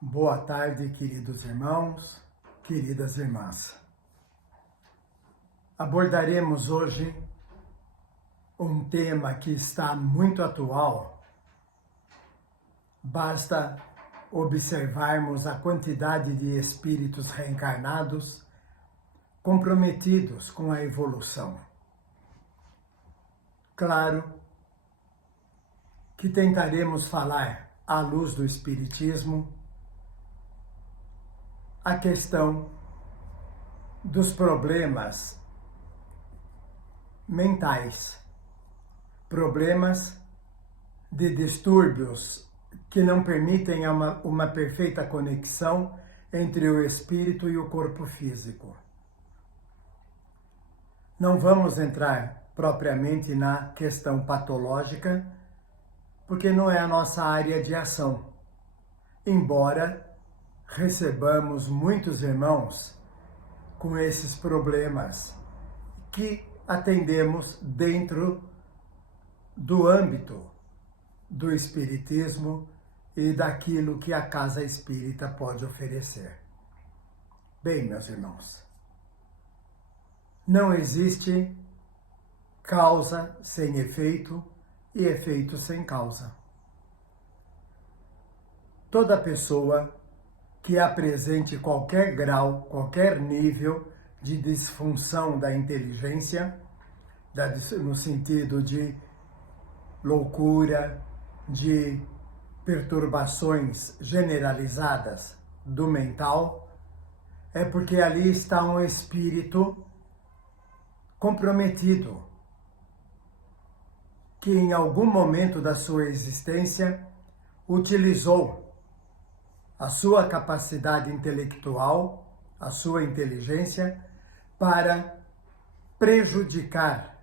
Boa tarde, queridos irmãos, queridas irmãs. Abordaremos hoje um tema que está muito atual. Basta observarmos a quantidade de espíritos reencarnados comprometidos com a evolução. Claro que tentaremos falar à luz do Espiritismo a questão dos problemas mentais, problemas de distúrbios que não permitem uma perfeita conexão entre o espírito e o corpo físico. Não vamos entrar propriamente na questão patológica, porque não é a nossa área de ação, embora recebamos muitos irmãos com esses problemas que atendemos dentro do âmbito do espiritismo e daquilo que a casa espírita pode oferecer. Bem, meus irmãos, não existe causa sem efeito e efeito sem causa. Toda pessoa que apresente qualquer grau, qualquer nível de disfunção da inteligência, no sentido de loucura, de perturbações generalizadas do mental, é porque ali está um espírito comprometido, que em algum momento da sua existência utilizou a sua capacidade intelectual, a sua inteligência, para prejudicar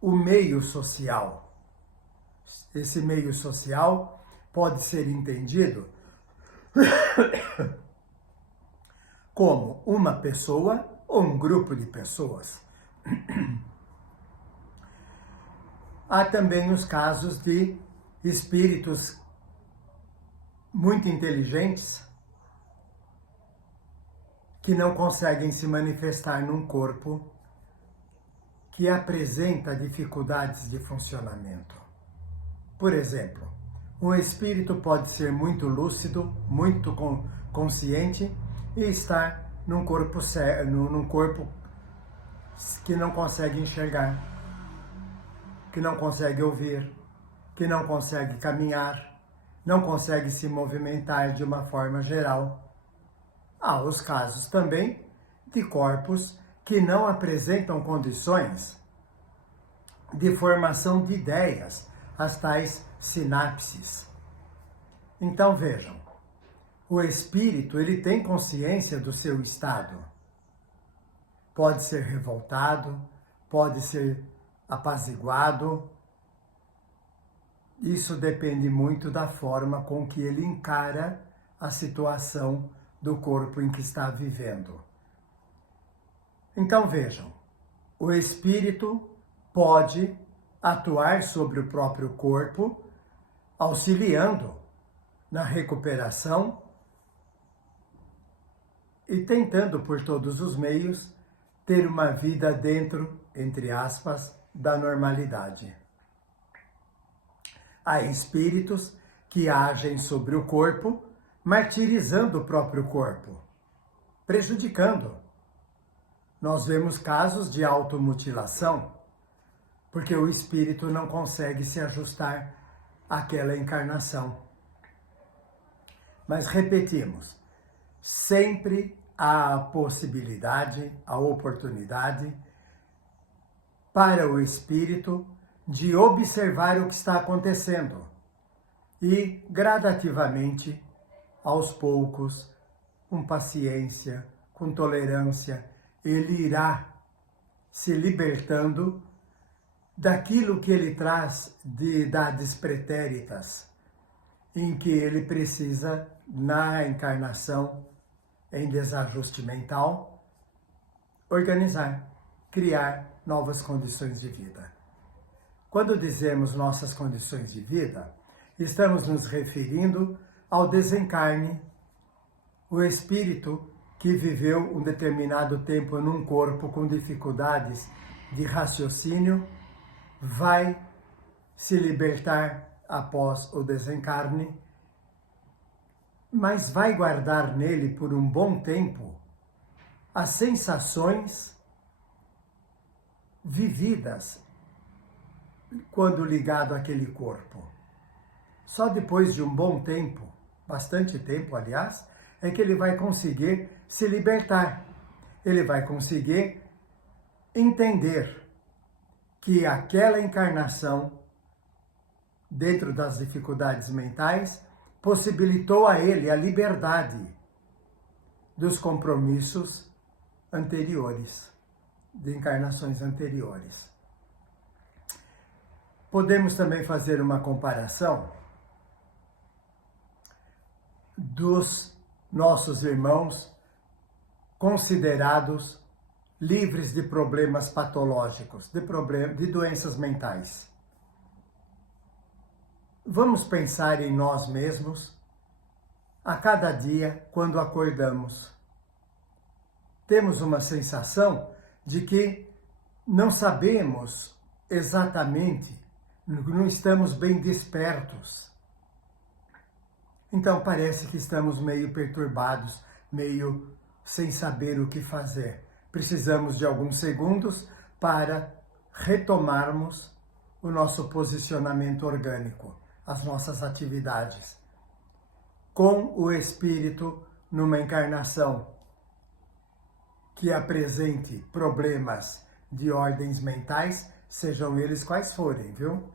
o meio social. Esse meio social pode ser entendido como uma pessoa ou um grupo de pessoas. Há também os casos de espíritos muito inteligentes que não conseguem se manifestar num corpo que apresenta dificuldades de funcionamento. Por exemplo, um espírito pode ser muito lúcido, muito consciente e estar num corpo que não consegue enxergar, que não consegue ouvir, que não consegue caminhar, não consegue se movimentar de uma forma geral. Há os casos também de corpos que não apresentam condições de formação de ideias, as tais sinapses. Então vejam, o espírito ele tem consciência do seu estado. Pode ser revoltado, pode ser apaziguado. Isso depende muito da forma com que ele encara a situação do corpo em que está vivendo. Então vejam, o espírito pode atuar sobre o próprio corpo, auxiliando na recuperação e tentando por todos os meios ter uma vida dentro, entre aspas, da normalidade. Há espíritos que agem sobre o corpo, martirizando o próprio corpo, prejudicando. Nós vemos casos de automutilação, porque o espírito não consegue se ajustar àquela encarnação. Mas repetimos, sempre há a possibilidade, a oportunidade para o espírito de observar o que está acontecendo e, gradativamente, aos poucos, com paciência, com tolerância, ele irá se libertando daquilo que ele traz de idades pretéritas, em que ele precisa, na encarnação, em desajuste mental, organizar, criar novas condições de vida. Quando dizemos nossas condições de vida, estamos nos referindo ao desencarne, O espírito que viveu um determinado tempo num corpo com dificuldades de raciocínio vai se libertar após o desencarne, mas vai guardar nele por um bom tempo as sensações vividas quando ligado àquele corpo. Só depois de um bom tempo, bastante tempo, aliás, é que ele vai conseguir se libertar. Ele vai conseguir entender que aquela encarnação, dentro das dificuldades mentais, possibilitou a ele a liberdade dos compromissos anteriores, de encarnações anteriores. Podemos também fazer uma comparação dos nossos irmãos considerados livres de problemas patológicos, de doenças mentais. Vamos pensar em nós mesmos a cada dia quando acordamos. Temos uma sensação de que não sabemos exatamente, não estamos bem despertos. Então parece que estamos meio perturbados, meio sem saber o que fazer. Precisamos de alguns segundos para retomarmos o nosso posicionamento orgânico, as nossas atividades. Com o espírito numa encarnação que apresente problemas de ordens mentais, sejam eles quais forem, viu?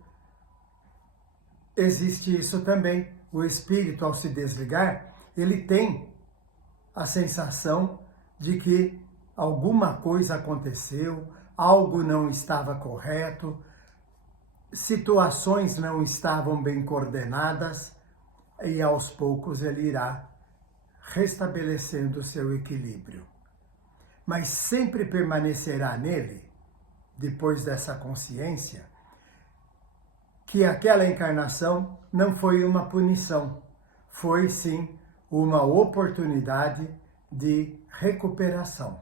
Existe isso também. O espírito, ao se desligar, ele tem a sensação de que alguma coisa aconteceu, algo não estava correto, situações não estavam bem coordenadas, e aos poucos ele irá restabelecendo o seu equilíbrio. Mas sempre permanecerá nele, depois dessa consciência, que aquela encarnação não foi uma punição, foi sim uma oportunidade de recuperação.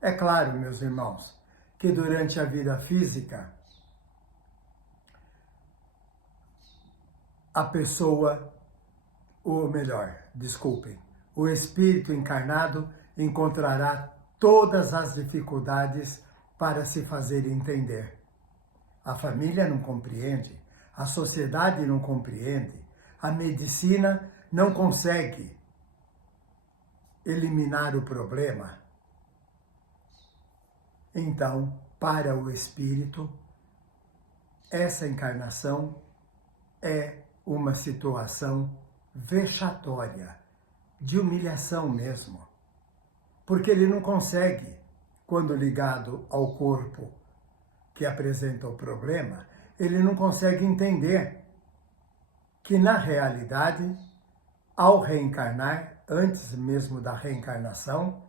É claro, meus irmãos, que durante a vida física, a pessoa, ou melhor, desculpem, o espírito encarnado encontrará todas as dificuldades para se fazer entender. A família não compreende, a sociedade não compreende, a medicina não consegue eliminar o problema. Então, para o espírito, essa encarnação é uma situação vexatória, de humilhação mesmo, porque ele não consegue, quando ligado ao corpo que apresenta o problema, ele não consegue entender que, na realidade, ao reencarnar, antes mesmo da reencarnação,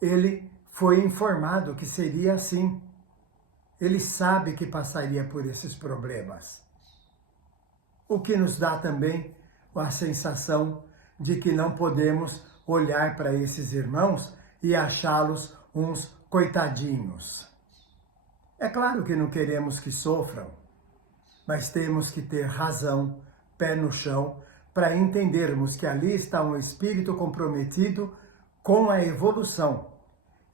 ele foi informado que seria assim. Ele sabe que passaria por esses problemas. O que nos dá também a sensação de que não podemos olhar para esses irmãos e achá-los uns coitadinhos. É claro que não queremos que sofram, mas temos que ter razão, pé no chão, para entendermos que ali está um espírito comprometido com a evolução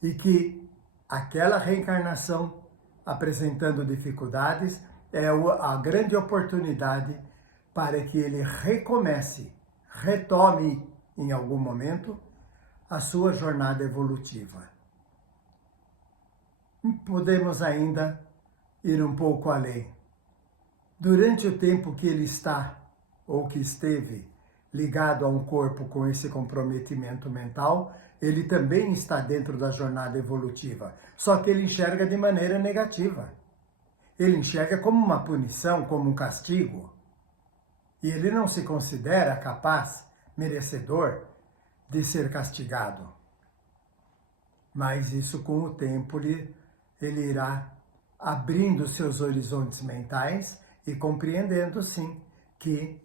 e que aquela reencarnação apresentando dificuldades é a grande oportunidade para que ele recomece, retome em algum momento a sua jornada evolutiva. Podemos ainda ir um pouco além. Durante o tempo que ele está, ou que esteve, ligado a um corpo com esse comprometimento mental, ele também está dentro da jornada evolutiva, só que ele enxerga de maneira negativa. Ele enxerga como uma punição, como um castigo. E ele não se considera capaz, merecedor, de ser castigado. Mas isso, com o tempo, ele irá abrindo seus horizontes mentais e compreendendo, sim, que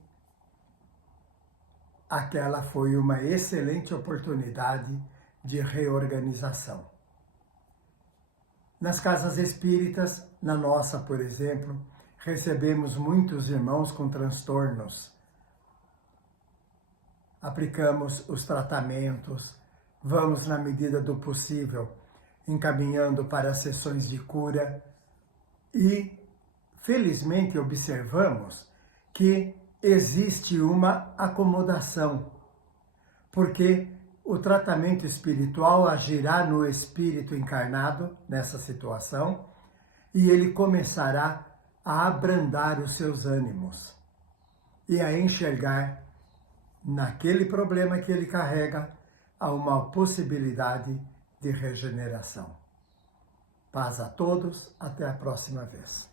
aquela foi uma excelente oportunidade de reorganização. Nas casas espíritas, na nossa, por exemplo, recebemos muitos irmãos com transtornos. Aplicamos os tratamentos, vamos, na medida do possível, encaminhando para sessões de cura e, felizmente, observamos que existe uma acomodação, porque o tratamento espiritual agirá no espírito encarnado nessa situação e ele começará a abrandar os seus ânimos e a enxergar naquele problema que ele carrega a uma possibilidade de regeneração. Paz a todos, até a próxima vez.